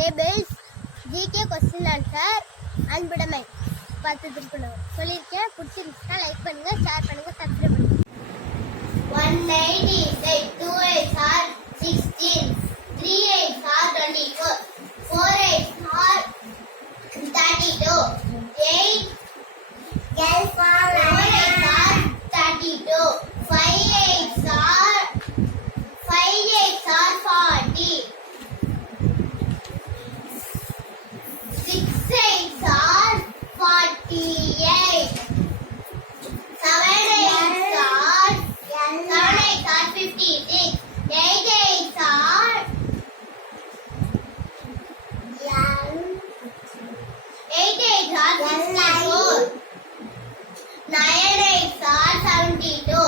Tables, GK question answer, அன்புடைமை 10 திருக்குறள் சொல்லியிருக்கேன். பிடிச்சிருந்துச்சுன்னா லைக் பண்ணுங்க, ஷேர் பண்ணுங்க, சப்ஸ்கிரைப் பண்ணுங்க. 1 8 is 8, 2 8 are 16, 3 8 are 24, 4 8 are 32, 8 4 8 are 32, 5 8 are 40, 6 8 are 48, 7 8 are 56, 8 8 are 64, 9 8 are 72,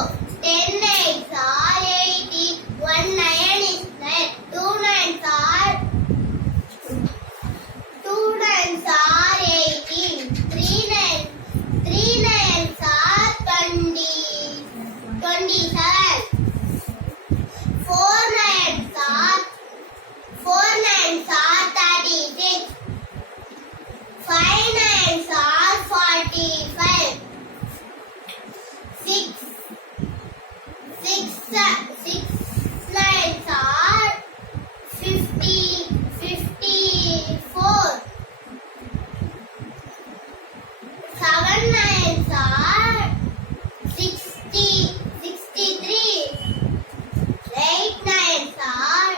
10 8 are 80, 1 9 is 9, 2 9s are 18, 3 9s are 20, 27, 4 9s are 36, 5 9s are 45, 6 9s are 54, 7 9s are 63, 8 9s are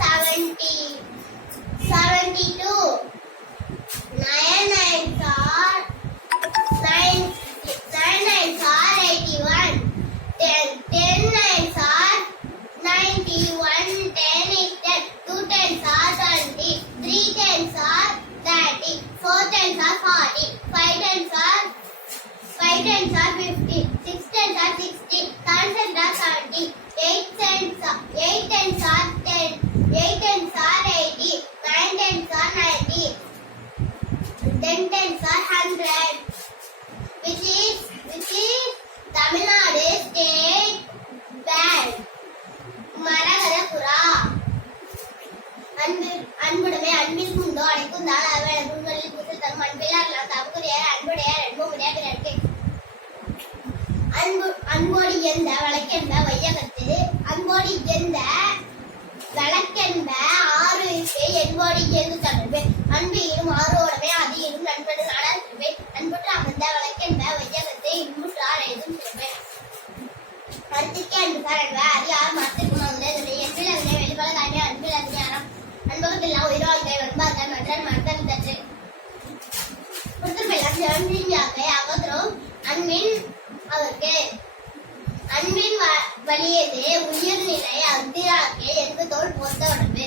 70, 72, 9 9s are 81, 10 9s are 91, 10 is 10, 2 10s are 20, 3 10s are 30, 4 10s are 40, 5 10s are 50, 6 10s are 60, 7 10s are 70, 8 10s are 10, 8 10s are 80, 9 10s are 90, 10 10s are 100, which is Tamil Nadu State Bank. மரகதபுரா. அன்புடைமை அன்பில் முந்தோ அடைக்கும் தாழ முன்களில் புத்தல் தரும் அன்பிலார் தமக்குரியார் அன்புடையார் அன்புடையார் பிறர்க்கு அன்போடு எந்த வழக்கென்ப வையகத்து அன்போடு எந்த வழக்கென்ப ஆறு இருக்கு என்போடு இயல்பு தொடர்பு அன்பு இரும் ஆரோடமே அது இரும் நண்பனு நாடார் திருப்பை அன்புற்று அமர்ந்த வழக்கென்ப வையகத்தை இன்புற்றார் எழுதும் சிறப்பு கருத்துக்கே அன்புக்கார் அன்ப அது யார் மரத்திற்கு மகிழ்ந்தது என்பில் அதனை வெளிப்பல காட்டிய அன்பில் அதிகாரம் அன்பகத்தெல்லாம் உயிரோழ்கை வன்பார்கள் மற்ற மறுத்தல் தற்று புத்தமெல்லாம் சிறந்தியாக்கை அகத்திரும் அன்பின் அவருக்கு அன்பின் வலியது உயிர்நிலை அக்திராக்கே என்பதோடு பொறுத்த உடம்பு